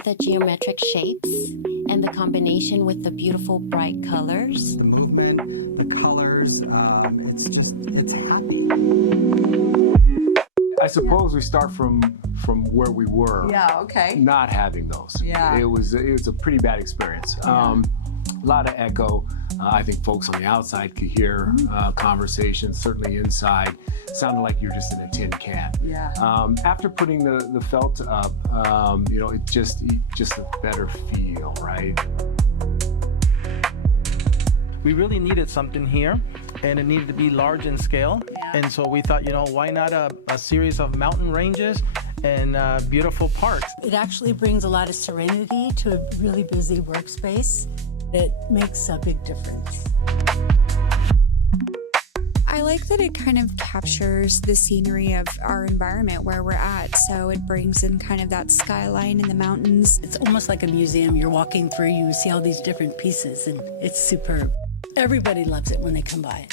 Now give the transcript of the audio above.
love the geometric shapes and the combination with the beautiful bright colors. The movement, the colors, it's happy. I suppose we start from where we were. Yeah, okay. Not having those. Yeah. It was a pretty bad experience. A lot of echo. I think folks on the outside could hear conversations, certainly inside. Sounded like you're just in a tin can. Yeah. After putting the felt up, it just a better feel, right? We really needed something here, and it needed to be large in scale. Yeah. And so we thought, why not a series of mountain ranges and beautiful parks? It actually brings a lot of serenity to a really busy workspace. It makes a big difference. I like that it kind of captures the scenery of our environment where we're at, so it brings in kind of that skyline and the mountains. It's almost like a museum. You're walking through, you see all these different pieces, and it's superb. Everybody loves it when they come by.